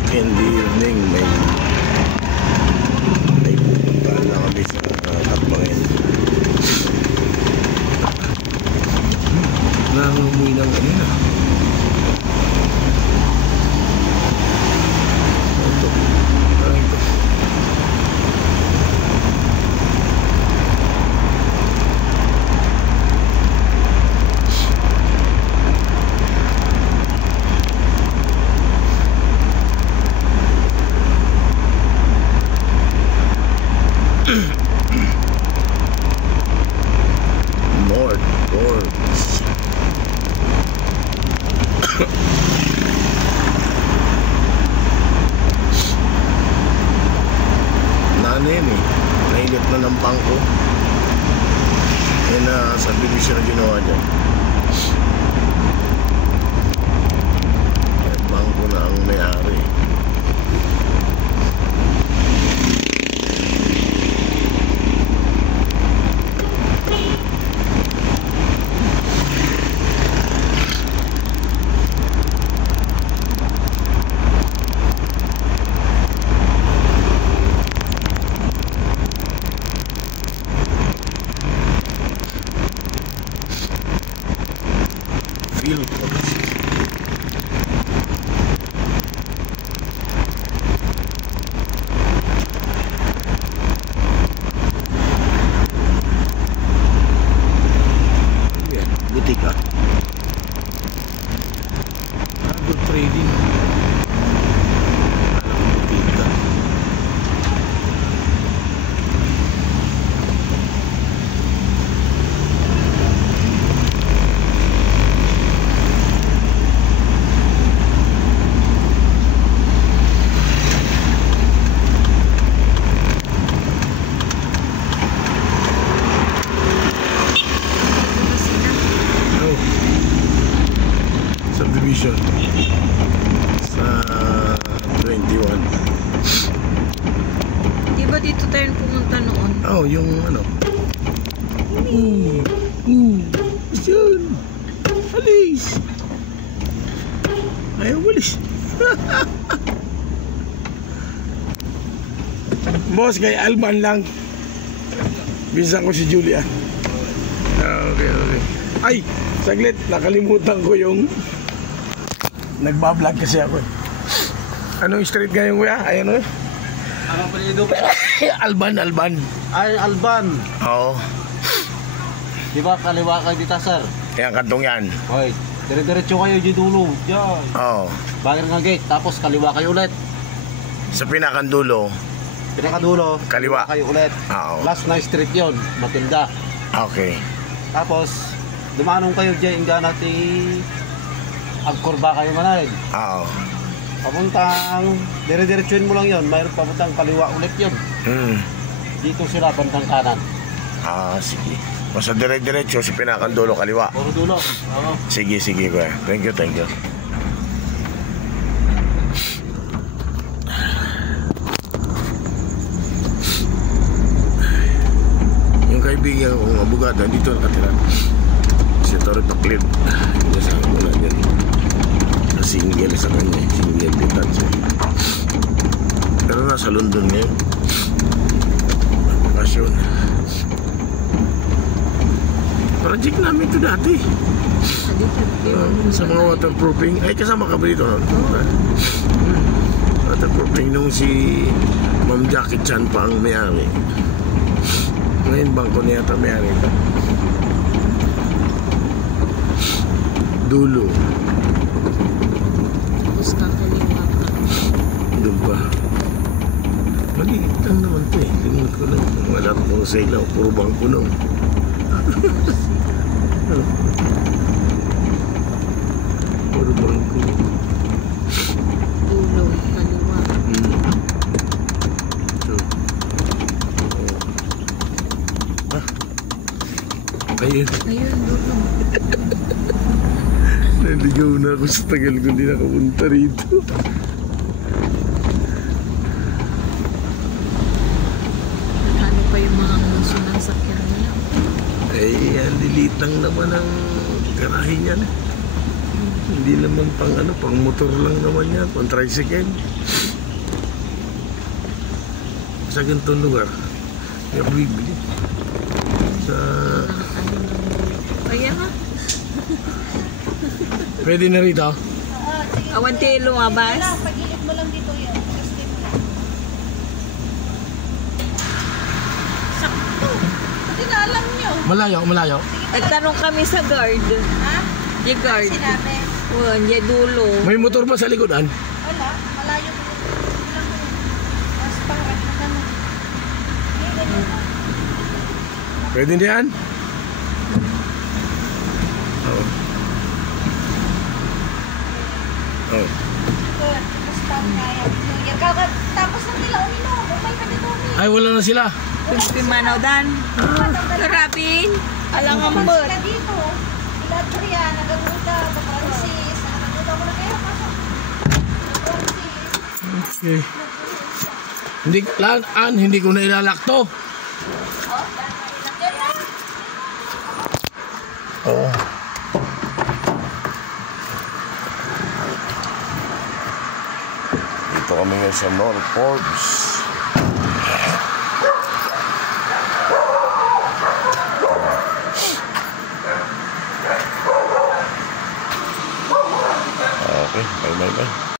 o'clock in the evening may pupuntahan na kami sa Katbangin. Nangangamoy ng kanina. Ito. Parang ito. North Gorge. Ano yun eh, nainit na ng bangko. Yan na subdivision na ginawa dyan. Bangko na ang may-ari. Field forest. Yan, butika. Good trading. Alam, butika. Subdivision sa 21. Di ba dito tayo pumunta noon? Oh, yung ano. Yun. Alis. Ayaw walis. Boss, kay Alban lang. Binsan ko si Julia. Okay. Ay, saglit. Nakalimutan ko yung nagbablog kasi ako eh. Anong street ngayon kuya? Ayan o eh. Ano palido pa? Alban. Ay, Alban. Oo. Di ba kaliwa kayo dito, sir? Ayan, kantong yan. Hoy, dire-diretso kayo di dulo. Diyan. Oo. Bagay ng gate, tapos kaliwa kayo ulit. Sa pinakandulo. Pinakadulo, Kaliwa. kayo ulit. Oo. Last na street yon, Matilda. Okay. Tapos, dumanong kayo dyan, ingana ti agkurba kayo manay. Oo. Papuntang, dire-diretsuin mo lang yon, mayroon papuntang kaliwa ulit yon. Dito sila, bantang kanan. Sige. O sa dire-diretso, sa pinakandulo, kaliwa. Puro dulo. Oo. Sige kuya. Thank you. Yung kaibigan kong abogado dito nakatira. Si Torre Paclip. Inasahan ko na yan. Single sa kanya. Single detached. Pero nasa London ngayon. Bakasyon. Project namin ito dati. Sa mga waterproofing. Ay, kasama ka ba dito? Waterproofing nung si Ma'am Jackie Chan pa ang may-ari. Ngayon bangko niya ata may-ari ito. Dulo. Tapos kakaliwa ka. Doon pa. Maliit lang naman ito eh. Tingnan ko lang. Wala pong sailaw. Puro bangko nung. Puro bangko. Dulo, kaliwa. So. Ayun. Dulo. Naligaw na ako sa tagal ko hindi nakapunta rito. Ano pa yung mga muso ng sakyan nila? Ay, ang lilit lang naman ang garahe niyan. Hindi naman pang ano, pang motor lang naman yan, pang tricycle. Sa ganitong lugar, may bibili. Sa... Ayan na. Pwede na rito. Awan tayo lumabas. Pag-ilit mo lang dito yan. Pag-stay mo lang. Sakto. Hindi na alam nyo. Malayo. Nagtanong kami sa guard. Ha? Yung guard. Sinabi. Oh, yung dulo. May motor ba sa likodan? Wala. Malayo po. Bilang mo. Mas pangat na gano'n. Okay, ganyan na. Pwede na yan? Oo. Oh. Ito, basta nga yan. Tapos na nila uminom. Umay ka dito. Ay, wala na sila. Pimanaw dan. Karabin. Alang Naman ambot. sila dito. Sila Adria, nagaguda, Francis, nagaguda mo na kayo. Pasok. Francis. Okay. Hindi ko na ilalak to. Oh, yan na. Oo. Dito kami ngayon sa North Forbes.